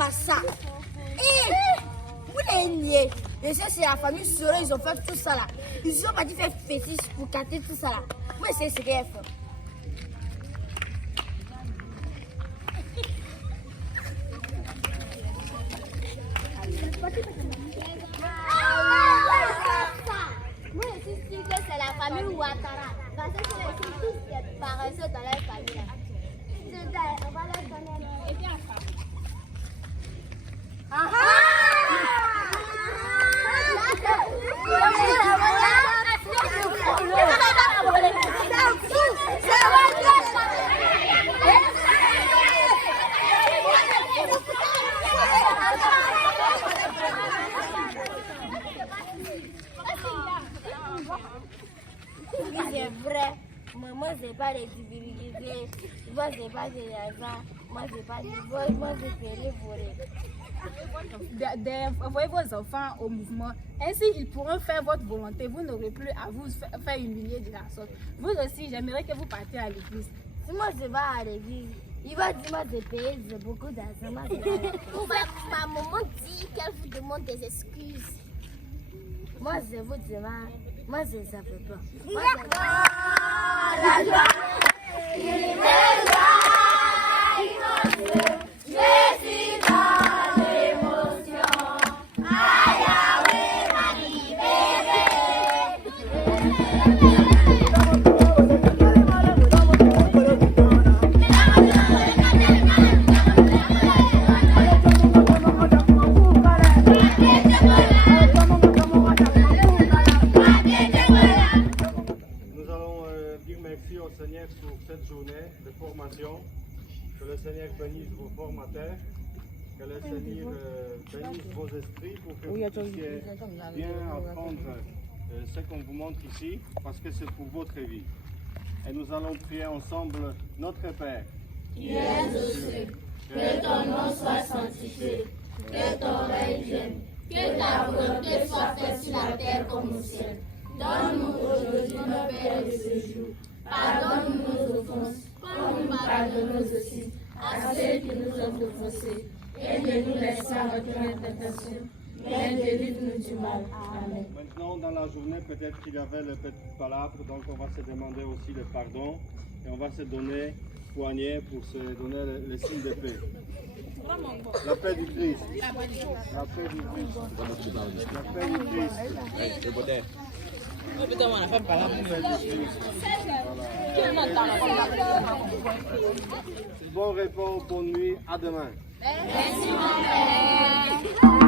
à ça. Et vous les niez. Et ça, c'est la famille Soro, ils ont fait tout ça là. Ils ont pas dit faire fétiche pour capter tout ça là. Moi, c'est ce qu'elle fait. Moi, je suis sûre que c'est la famille Ouattara. Parce que sont tous des paresseux dans leur famille. On va leur donner leur... Et bien, c'est vrai. Moi, je n'ai pas les divinités. Moi, je n'ai pas de l'argent. Moi, je n'ai pas de vol. Moi, je fais voler. Envoyez vos enfants au mouvement. Ainsi, ils pourront faire votre volonté. Vous n'aurez plus à vous faire humilier de la sorte. Vous aussi, j'aimerais que vous partiez à l'église. Si moi, je vais à l'église, il va dire moi, je paye beaucoup d'argent. ma maman dit qu'elle vous demande des excuses. Moi, je vous demande. Moi, je ne savais pas. Merci au Seigneur pour cette journée de formation. Que le Seigneur bénisse vos formateurs. Que le Seigneur bénisse vos esprits pour que vous puissiez bien apprendre ce qu'on vous montre ici, parce que c'est pour votre vie. Et nous allons prier ensemble notre Père. Qui es aux cieux, que ton nom soit sanctifié, que ton règne vienne, que ta volonté soit faite sur la terre comme au ciel. Donne-nous aujourd'hui notre pain de ce jour. Pardonne-nous nos offenses, comme nous pardonnons aussi à ceux qui nous ont offensés. Et ne nous laisse pas entrer en tentation, mais délivre-nous du mal. Amen. Maintenant, dans la journée, peut-être qu'il y avait le petit palabre, donc on va se demander aussi le pardon. Et on va se donner poignée pour se donner le signe de paix. La paix du Christ. La paix du Christ. La paix du Christ. Bon repos, bonne nuit, à demain. Merci, mon père.